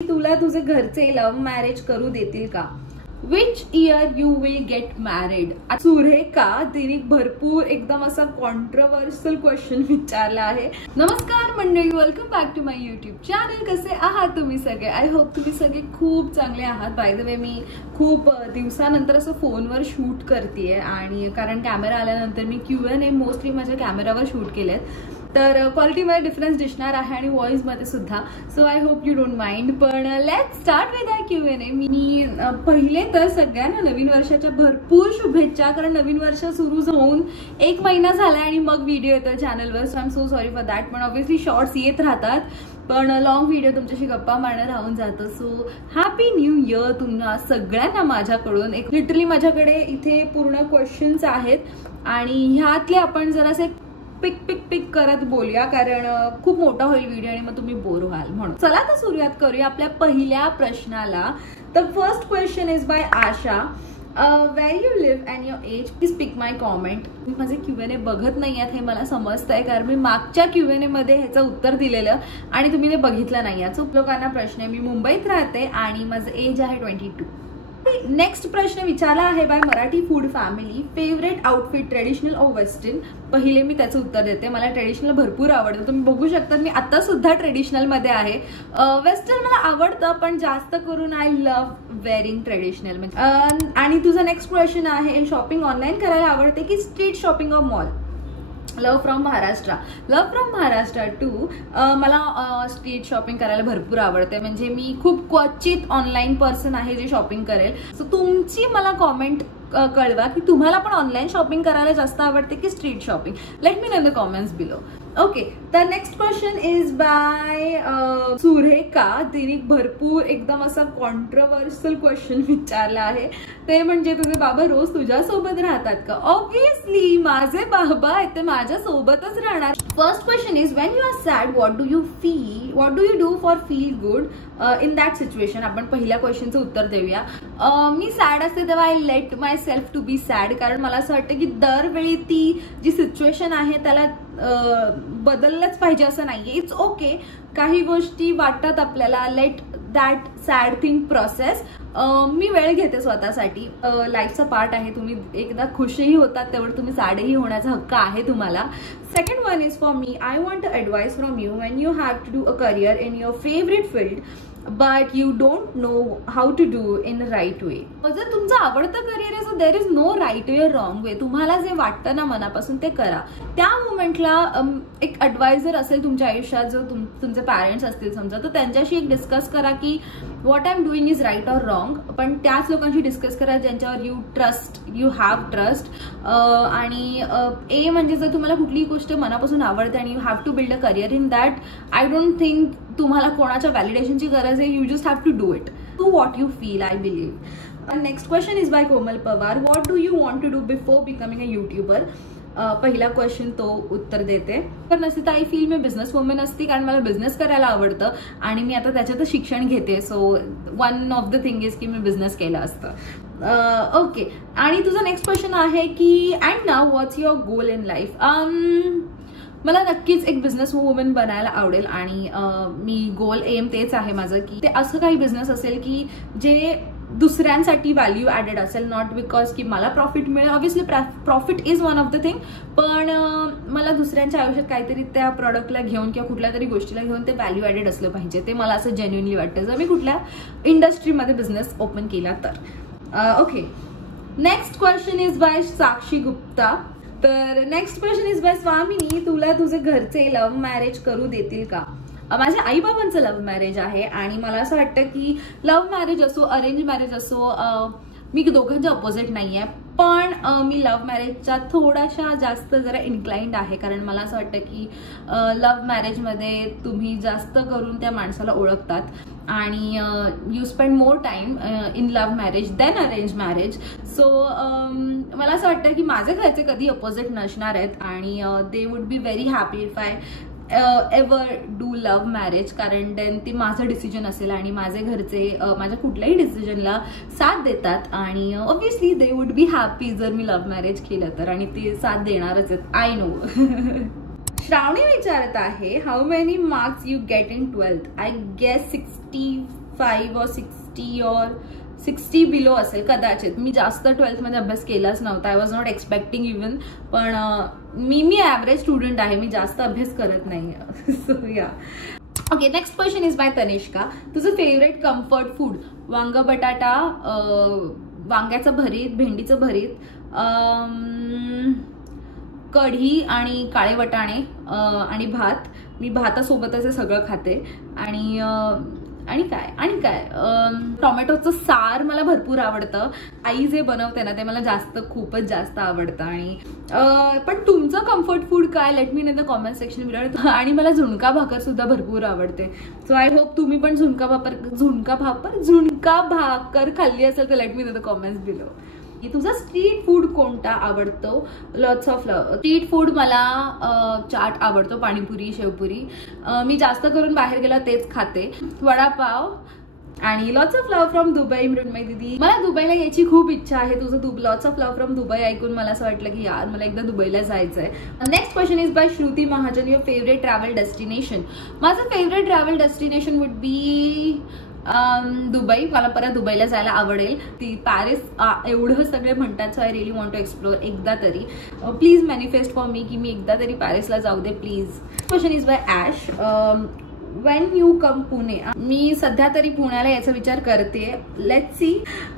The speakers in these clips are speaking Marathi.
तुला तुझे घरचे लव्ह मॅरेज करू देतील का? Which year you will get married? Surekha तिने भरपूर एकदम असा कॉन्ट्रोवर्शियल क्वेश्चन विचारला आहे. नमस्कार मंडळी, welcome back to my YouTube channel. कसे आहात तुम्ही सगळे? आय होप तुम्ही सगळे खूप चांगले आहात. बाय द वे, मी खूप दिवसानंतर असं फोनवर शूट करते आणि कारण कॅमेरा आल्यानंतर मी Q&A मोस्टली माझ्या कॅमेरावर शूट केलेत, तर क्वालिटीमध्ये डिफरन्स दिसणार आहे आणि व्हॉइसमध्ये सुद्धा. So I hope you don't mind. पण let's start with I Q&A. मी पहिले तर सगळ्यांना नवीन वर्षाच्या भरपूर शुभेच्छा, कारण नवीन वर्ष सुरू होऊन 1 महिना झाला आणि मग व्हिडिओ येतो चॅनलवर. So I am so sorry for that. पण ऑब्व्हियसली शॉर्ट्स येत राहतात, पण लॉंग व्हिडिओ तुमच्याशी गप्पा मारणं राहून जातं. सो हॅपी न्यू इयर तुम्हाला सगळ्यांना माझ्याकडून. एक लिटरली माझ्याकडे इथे पूर्ण क्वेश्चन्स आहेत आणि ह्यातले आपण जरासे पिक करत बोलूया, कारण खूप मोठा होईल व्हिडिओ आणि मग तुम्ही बोर व्हाल म्हणून. चला तर सुरुवात करूया आपल्या पहिल्या प्रश्नाला. तर first question is by Asha. Where you live and your age, please pick my comment. मी माझे Q&A बघत नाही आहेत हे मला समजतंय, कारण मी मागच्या Q&A मध्ये ह्याचं उत्तर दिलेलं आणि तुम्ही ते बघितलं नाही. याचा लोकांना प्रश्न आहे. मी मुंबईत राहते आणि माझं एज आहे 22. नेक्स्ट प्रश्न विचारला आहे by Marathi food family. Favourite outfit, traditional और वेस्टर्न? पहिले मी त्याचं उत्तर देते. मला ट्रेडिशनल भरपूर आवडतं. तुम्ही बघू शकता मी आता सुद्धा ट्रेडिशनल मध्ये आहे. वेस्टर्न मला आवडतं, पण जास्त करून आय लव्ह वेअरिंग ट्रेडिशनल. आणि तुझा नेक्स्ट क्वेश्चन आहे, शॉपिंग ऑनलाईन करायला आवडते की स्ट्रीट शॉपिंग और mall? Love from Maharashtra. Love from Maharashtra too. मला स्ट्रीट शॉपिंग करायला भरपूर आवडते. म्हणजे मी खूप क्वचित ऑनलाईन पर्सन आहे जे शॉपिंग करेल. सो तुमची मला कॉमेंट कळवा की तुम्हाला पण ऑनलाईन शॉपिंग करायला जास्त आवडते की street shopping. Let me know in the comments below. Okay, तर next question is by Surekha. तिने भरपूर एकदम असा कॉन्ट्रोवर्शियल क्वेश्चन विचारला आहे. ते म्हणजे तुझे बाबा रोज तुझ्यासोबत राहतात का? ऑब्व्हियसली माझे बाबा आहेत ते माझ्या सोबतच राहणार. First question is when you are sad what do you feel, what do you do for feel good in that situation? आपण पहिल्या क्वेश्चनचं उत्तर देऊया. मी सॅड असते तेव्हा I let myself to be sad, कारण मला असं वाटतं की दरवेळी ती जी सिच्युएशन आहे त्याला बदललंच पाहिजे असं नाहीये. इट्स ओके, काही गोष्टी वाटतात आपल्याला, let that sad thing process. मी वेळ घेते स्वतःसाठी. लाईफचा पार्ट आहे. तुम्ही एकदा खुशही होतात तेवढं तुम्ही सॅडही होण्याचा हक्क आहे तुम्हाला. Second one is for me. I want advice from you. When you have to do a career in your favourite field but you don't know how to do in right way. जर तुमचं आवडतं करिअर आहे, so there is no right way wrong way. तुम्हाला जे वाटतं ना मनापासून ते करा. त्या मुमेंटला एक ॲडवायझर असेल तुमच्या आयुष्यात, जो तुमचे पॅरेंट्स असतील समजा, तर त्यांच्याशी एक डिस्कस करा की what I am doing is right or wrong. पण त्याच लोकांशी डिस्कस करा ज्यांच्यावर यू हॅव ट्रस्ट. आणि ए म्हणजे जर तुम्हाला कुठलीही गोष्ट मनापासून आवडते आणि you have to build a career in that, I don't think तुम्हाला कोणाच्या व्हॅलिडेशनची गरज आहे. You just have to do it to what you feel, I believe. Next question is by Komal Pawar. What do you want to do before becoming a YouTuber? पहिला क्वेश्चन तो उत्तर देते. तर नसते तर आय फील मी बिझनेस वुमन असते, कारण मला बिझनेस करायला आवडतं आणि मी आता त्याच्यातच शिक्षण घेते. So one of the thing is की मी बिझनेस केला असतं. ओके, आणि तुझा नेक्स्ट क्वेश्चन आहे की and now what's your goal in life? मला नक्कीच एक बिझनेस वुमन बनायला आवडेल आणि मी गोल एम तेच आहे माझं की ते असं काही बिझनेस असेल की जे दुसऱ्यांसाठी व्हॅल्यू ॲडेड असेल, नॉट बिकॉज की मला प्रॉफिट मिळेल. Obviously profit is one of the thing, पण मला दुसऱ्यांच्या आयुष्यात काहीतरी त्या प्रॉडक्टला घेऊन किंवा कुठल्या तरी गोष्टीला घेऊन ते व्हॅल्यू ॲडेड असलं पाहिजे. ते मला असं जेन्युइनली वाटतं जर मी कुठल्या इंडस्ट्रीमध्ये बिझनेस ओपन केला तर. Okay, next question is by Sakshi Gupta. तर next question is by Swamini. तुला तुझे घरचे लव्ह मॅरेज करू देतील का? माझ्या आईबाबांचं लव्ह मॅरेज आहे आणि मला असं वाटतं की लव्ह मॅरेज असो अरेंज मॅरेज असो, मी दोघांच्या अपोजिट नाही आहे, पण मी लव्ह मॅरेजच्या थोड्याशा जास्त जरा इन्क्लाइंड आहे. कारण मला असं वाटतं की लव्ह मॅरेजमध्ये तुम्ही जास्त करून त्या माणसाला ओळखतात आणि you spend more time in love marriage than arrange marriage. So मला असं वाटतं की माझे घरचे कधी अपोजिट नसणार आहेत आणि they would be very happy if I ever do love marriage, कारण देन ते माझं डिसिजन असेल आणि माझे घरचे माझ्या कुठल्याही डिसिजनला साथ देतात आणि obviously they would be happy जर मी लव्ह मॅरेज केलं तर, आणि ते साथ देणारच आहेत, आय नो. श्रावणी विचारत आहे how many marks you get in 12th? I guess 65 55 or 60 or 60 below असेल कदाचित. मी जास्त 12th मध्ये अभ्यास केलाच नव्हता. I was not expecting even. पण मी ॲव्हरेज स्टुडंट आहे, मी जास्त अभ्यास करत नाही. सो या. Okay, next question is bye Tanishka. तुझं फेवरेट कम्फर्ट फूड? वांग बटाटा, वांग्याचं भरीत, भेंडीचं भरीत, कढी आणि काळे वटाणे आणि भात. मी भातासोबतच हे सगळं खाते. आणि काय टोमॅटोचं सार मला भरपूर आवडतं. आई जे बनवते ना ते मला खूपच जास्त आवडतं. आणि पण तुमचं कम्फर्ट फूड काय? Late me in the comment section below. आणि मला झुणका भाकर सुद्धा भरपूर आवडते. सो आय होप तुम्ही पण झुणका भाकर खाल्ली असेल तर let me in the comments below. तुझा स्ट्रीट फूड कोणता आवडतो? Lots of love. Street food मला चाट आवडतो, पाणीपुरी, शेवपुरी. मी जास्त करून बाहेर गेला तेच खाते. वडापाव. आणि lots of love from Dubai. Mrunmayi दीदी, मला दुबईला यायची खूप इच्छा आहे. तुझं lots of love from Dubai ऐकून मला असं वाटलं की यार मला एकदा दुबईला जायचंय. Next question is by Shruti Mahajan. Your favourite travel destination? माझं favourite travel destination would be Dubai. मला परत दुबईला जायला आवडेल. ती पॅरिस एवढं सगळे म्हणतात. So I really want to explore एकदा तरी. प्लीज मॅनिफेस्ट फॉर मी की मी एकदा तरी पॅरिसला जाऊ दे please. Question is by Ash. When you come Pune? मी सध्या तरी पुण्याला याचा विचार करते. Let's see.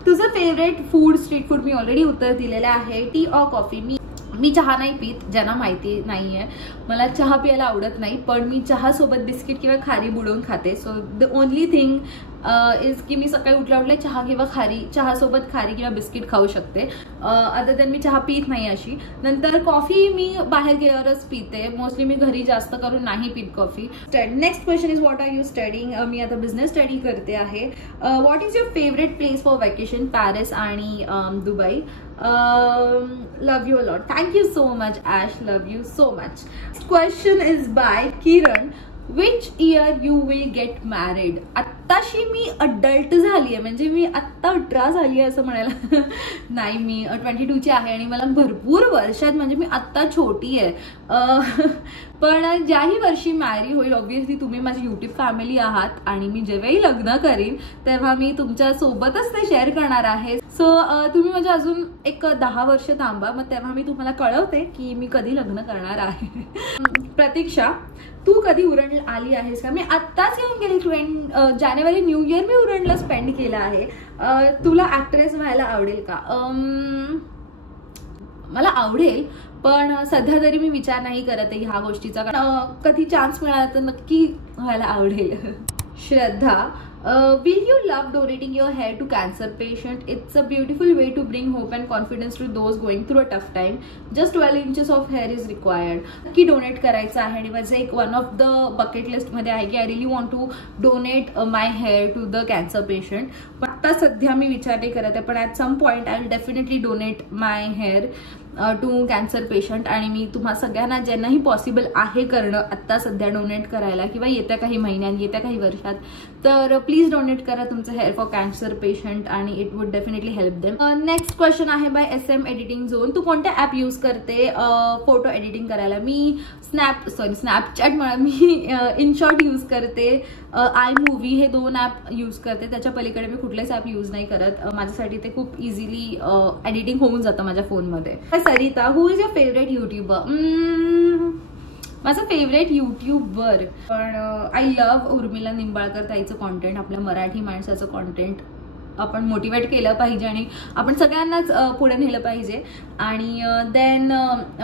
तुझं फेवरेट फूड? स्ट्रीट फूड मी ऑलरेडी उत्तर दिलेलं आहे. T or coffee? मी चहा नाही पीत, ज्यांना माहिती नाहीये. मला चहा प्यायला आवडत नाही. पण मी चहा सोबत बिस्किट किंवा खारी बुडवून खाते. So the only thing is की मी सकाळी उठल्या चहा सोबत खारी किंवा बिस्किट खाऊ शकते. अदर दॅन मी चहा पीत नाही अशी. नंतर कॉफी मी बाहेर गेल्यावरच पिते. मोस्टली मी घरी जास्त करून नाही पीत coffee. Next question is what are you studying? मी आता बिझनेस स्टडी करते आहे. What is your favourite place for vacation? Paris आणि Dubai. Love you a lot. Thank you so much Ash. Love you so much. Question is by Kiran. Which year you will get married? आत्ताशी मी अडल्ट झाली आहे, म्हणजे मी आत्ता 18 झाली आहे असं म्हणायला नाही. मी 22ची आहे आणि मला भरपूर वर्षात, म्हणजे मी आत्ता छोटी आहे. पण ज्याही वर्षी मॅरी होईल, ऑब्व्हियसली तुम्ही माझी युट्यूब फॅमिली आहात. आणि मी जेव्हाही लग्न करीन तेव्हा मी तुमच्या सोबतच ते शेअर करणार आहे. सो तुम्ही म्हणजे अजून एक 10 वर्ष थांबा, मग तेव्हा मी तुम्हाला कळवते की मी कधी लग्न करणार आहे. प्रतीक्षा, तू कधी उरण आली आहेस का? मी आत्ताच येऊन गेली. जानेवारी न्यू इयर मी उरणला स्पेंड केला आहे. तुला ऍक्ट्रेस व्हायला आवडेल का? मला आवडेल, पण सध्या तरी मी विचार नाही करत आहे ह्या गोष्टीचा. कधी चान्स मिळाला तर नक्की व्हायला आवडेल. श्रद्धा, will you love donating your hair to cancer patient? It's a beautiful way to bring hope and confidence to those going through a tough time. Just 12 inches of hair is required. की डोनेट करायचं आहे. आणि माझं एक one of the bucket list मध्ये आहे की I really want to donate my hair to the cancer patient. पण आता सध्या मी विचार नाही करत आहे, पण at some point I will definitely donate my hair to cancer patient. आणि मी तुम्हा सगळ्यांना ज्यांनाही पॉसिबल आहे करणं आत्ता सध्या डोनेट करायला किंवा येत्या काही महिन्यात, येत्या काही वर्षात, तर प्लीज डोनेट करा तुमचं हेअर फॉर कॅन्सर पेशंट आणि it would definitely help them. Next question आहे बाय SM एडिटिंग झोन. तू कोणत्या ॲप यूज करते फोटो एडिटिंग करायला? मी स्नॅपचॅट म्हणा, मी इनशॉट यूज करते, आय मूवी, हे 2 ॲप यूज करते. त्याच्या पलीकडे मी कुठलेच ॲप यूज नाही करत. माझ्यासाठी ते खूप इझिली एडिटिंग होऊन जातं माझ्या फोनमध्ये. Sarita, who is your favourite YouTuber? माझं फेवरेट युट्यूबर पण आय लव्ह उर्मिला निंबाळकर ताईचं कॉन्टेंट. आपल्या मराठी माणसाचं कॉन्टेंट आपण मोटिवेट केलं पाहिजे आणि आपण सगळ्यांनाच पुढे नेलं पाहिजे. आणि देन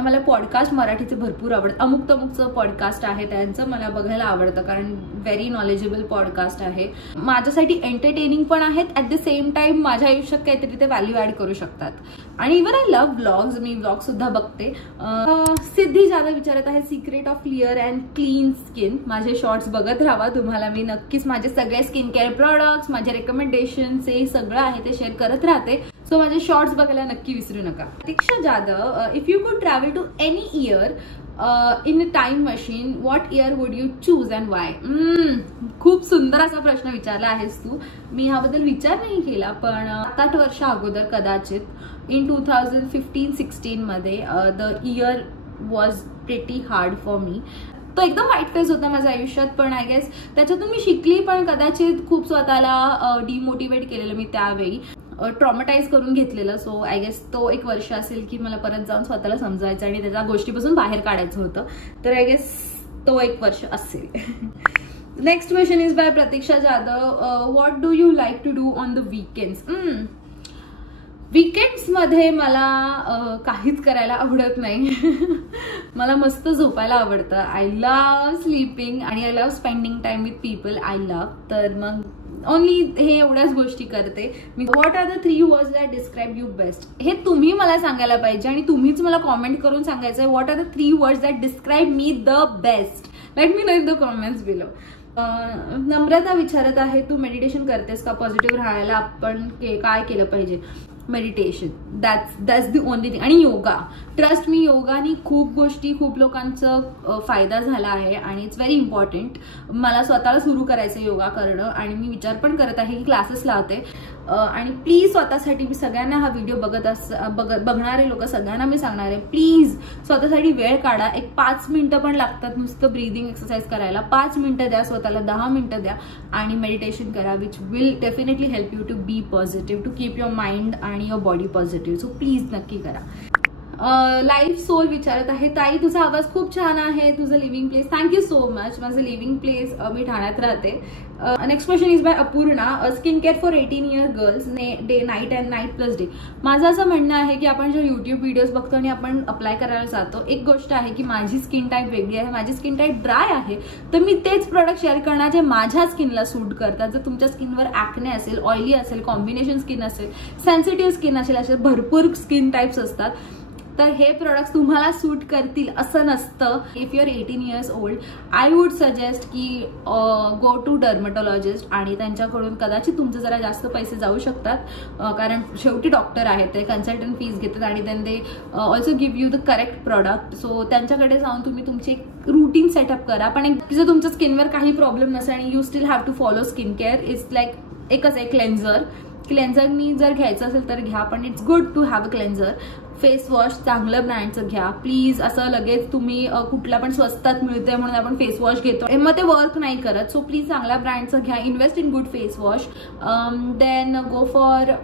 मला पॉडकास्ट मराठीचे भरपूर आवडतं. अमुक तमुकचं पॉडकास्ट आहे त्यांचं मला बघायला आवडतं, कारण व्हेरी नॉलेजेबल पॉडकास्ट आहे. माझ्यासाठी एंटरटेनिंग पण आहेत, ॲट द सेम टाइम माझ्या आयुष्यात काहीतरी ते व्हॅल्यू ॲड करू शकतात. आणि इवन आय लव्ह ब्लॉग्स, मी ब्लॉग सुद्धा बघते. सिद्धी जाधव विचारत आहे secret of clear and clean skin. माझे शॉर्ट्स बघत राहा, तुम्हाला मी नक्कीच माझे सगळे स्किन केअर प्रोडक्ट्स, माझे रेकमेंडेशन्स, हे सगळं आहे ते शेअर करत राहते. सो माझे शॉर्ट्स बघायला नक्की विसरू नका. Pratiksha Jadhav, if you could travel to any year in a time machine, what year would you choose and why? खूप सुंदर असा प्रश्न विचारला आहेस तू. मी ह्याबद्दल विचार नाही केला, पण 7-8 वर्ष अगोदर कदाचित इन 2015-16 मध्ये the year was pretty hard for me. तो एकदम वाईट फेज होता माझ्या आयुष्यात, पण आय गेस त्याच्यातून मी शिकली, पण कदाचित खूप स्वतःला डिमोटिवेट केलेलं मी त्यावेळी, ट्रॉमाटाईज करून घेतलेलं. सो आय गेस तो एक वर्ष असेल की मला परत जाऊन स्वतःला समजायचं आणि त्याच्या गोष्टीपासून बाहेर काढायचं होतं. तर आय गेस तो एक वर्ष असेल. Next question is by Pratiksha Jadhav. What do you like to do on the weekends? Weekends मध्ये मला काहीच करायला आवडत नाही. मला मस्त झोपायला आवडतं. आय लव्ह स्लीपिंग आणि I love spending time with people I love. तर मग ओनली हे एवढ्याच गोष्टी करते मी. What are the 3 words that describe you best? हे तुम्ही मला सांगायला पाहिजे आणि तुम्हीच मला कॉमेंट करून सांगायचं आहे. What are the 3 words that describe me the best? Let me know in the comments below. Namrata विचारत आहे, तू मेडिटेशन करतेस का? पॉझिटिव्ह राहायला आपण काय केलं पाहिजे? Meditation, that's the only thing. आणि योगा, ट्रस्ट मी, योगानी खूप गोष्टी, खूप लोकांचा फायदा झाला आहे आणि इट्स व्हेरी इम्पॉर्टंट. मला स्वतःला सुरू करायचं योगा करणं आणि मी विचार पण करत आहे की क्लासेस लावते. आणि प्लीज स्वतःसाठी मी सगळ्यांना हा व्हिडिओ बघणारे लोक सगळ्यांना मी सांगणार आहे, प्लीज स्वतःसाठी वेळ काढा. एक 5 मिनिटं पण लागतात नुसतं ब्रीदिंग एक्सरसाइज करायला. 5 मिनिटं द्या स्वतःला, 10 मिनिटं द्या आणि मेडिटेशन करा, which will definitely help you to be positive, to keep your mind आणि your body positive. So please नक्की करा. लाईफ सोल विचारत आहे, ताई तुझा आवाज खूप छान आहे, तुझं living place? Thank you so much. माझं लिव्हिंग प्लेस मी ठाण्यात राहते. Next question is bye Apurna. Skin care for 18 year girls, day night and night plus day. माझं असं म्हणणं आहे की आपण जे युट्यूब व्हिडिओज बघतो आणि आपण अप्लाय करायला जातो, एक गोष्ट आहे की माझी स्किन टाईप वेगळी आहे, माझी स्किन टाईप ड्राय आहे, तर मी तेच प्रोडक्ट शेअर करणार जे माझ्या स्किनला सूट करतात. जर तुमच्या स्किनवर ॲक्ने असेल, ऑइली असेल, कॉम्बिनेशन स्किन असेल, सेन्सिटिव्ह स्किन असेल, असे भरपूर स्किन टाईप्स असतात, तर हे प्रोडक्ट्स तुम्हाला सूट करतील असं नसतं. If you are 18 years old, I would suggest की गो टू डर्मॅटॉलॉजिस्ट आणि त्यांच्याकडून कदाचित तुमचे जरा जास्त पैसे जाऊ शकतात, कारण शेवटी डॉक्टर आहेत, ते कन्सल्टंट फीज घेतात आणि then they also give you the correct product. So त्यांच्याकडे जाऊन तुम्ही तुमची एक रुटीन सेटअप करा. पण जर तुमच्या स्किनवर काही प्रॉब्लेम नसेल आणि you still have to follow skin care, it's like एकच एक क्लेन्झरनी जर घ्यायचं असेल तर घ्या, पण it's good to have a cleanser. Face wash चांगलं ब्रँडचं घ्या प्लीज. असं लगेच तुम्ही कुठला पण स्वस्तात मिळतंय म्हणून आपण फेस वॉश घेतो, मग ते वर्क नाही करत. सो प्लीज चांगल्या ब्रँडचं घ्या. Invest in good face wash. Then go for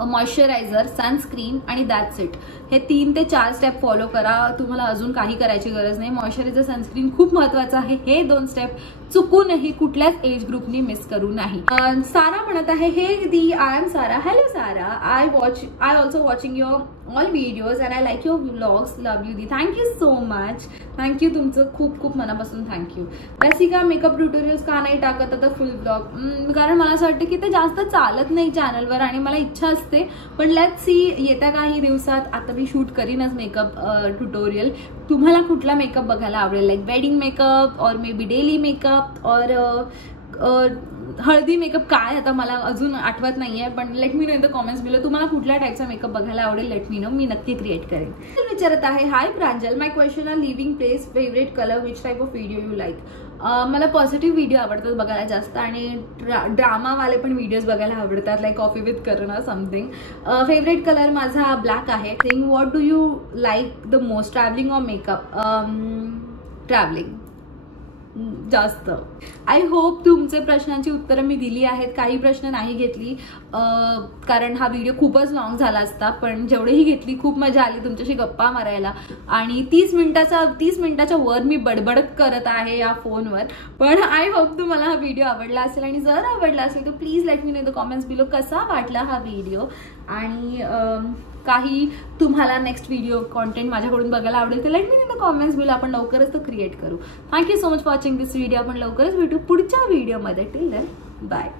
moisturiser, sunscreen आणि दॅट्स इट. हे 3 ते 4 स्टेप फॉलो करा. तुम्हाला अजून काही करायची गरज नाही. मॉइश्चरायझर, सनस्क्रीन खूप महत्वाचं आहे. हे 2 स्टेप चुकूनही कुठल्याच एज ग्रुपनी मिस करू नाही. सारा म्हणत आहे, hey di I am Sara. Hello Sara, I also watching your all videos and I like your vlogs. Love you di. Thank you so much. Thank you, तुमचं खूप खूप मनापासून थँक्यू. रसिका, मेकअप ट्युटोरियल्स का नाही टाकत आता फुल ब्लॉग? कारण मला असं वाटतं की ते जास्त चालत नाही चॅनलवर आणि मला इच्छा असते, पण लेट्स सी येत्या काही दिवसात आता मी शूट करीनच मेकअप ट्युटोरियल. तुम्हाला कुठला मेकअप बघायला आवडेल? लाईक वेडिंग मेकअप और मे बी डेली मेकअप और हळदी मेकअप, काय आता मला अजून आठवत नाहीये, पण late me know in the comments below. तुम्हाला कुठल्या टाईपचा मेकअप बघायला आवडेल? लेट मी नो, मी नक्की क्रिएट करेन. विचारत आहे, hi Pranjal, my question are living place, favourite colour, which type of video you like? मला पॉझिटिव्ह व्हिडिओ आवडतात बघायला जास्त आणि ड्रामावाले पण व्हिडिओज बघायला आवडतात, लाईक कॉफी विथ करणं समथिंग. फेवरेट कलर माझा ब्लॅक आहे. Thing what do you like the most, travelling or makeup? Travelling जास्त. आय होप तुमचे प्रश्नांची उत्तरं मी दिली आहेत. काही प्रश्न नाही घेतली कारण हा व्हिडिओ खूपच लॉंग झाला असता, पण जेवढेही घेतली खूप मजा आली तुमच्याशी गप्पा मारायला. आणि 30 मिनिटाच्या वर मी बडबड करत आहे या फोनवर. पण आय होप तुम्हाला हा व्हिडिओ आवडला असेल आणि जर आवडला असेल तर please let me know in the comments below कसा वाटला हा व्हिडिओ आणि काही तुम्हाला नेक्स्ट व्हिडिओ कॉन्टेंट माझ्याकडून बघायला आवडेल तर let me in the comments below. आपण लवकरच तो क्रिएट करू. Thank you so much for watching this video. आपण लवकरच भेटू पुढच्या व्हिडिओमध्ये. Till then bye.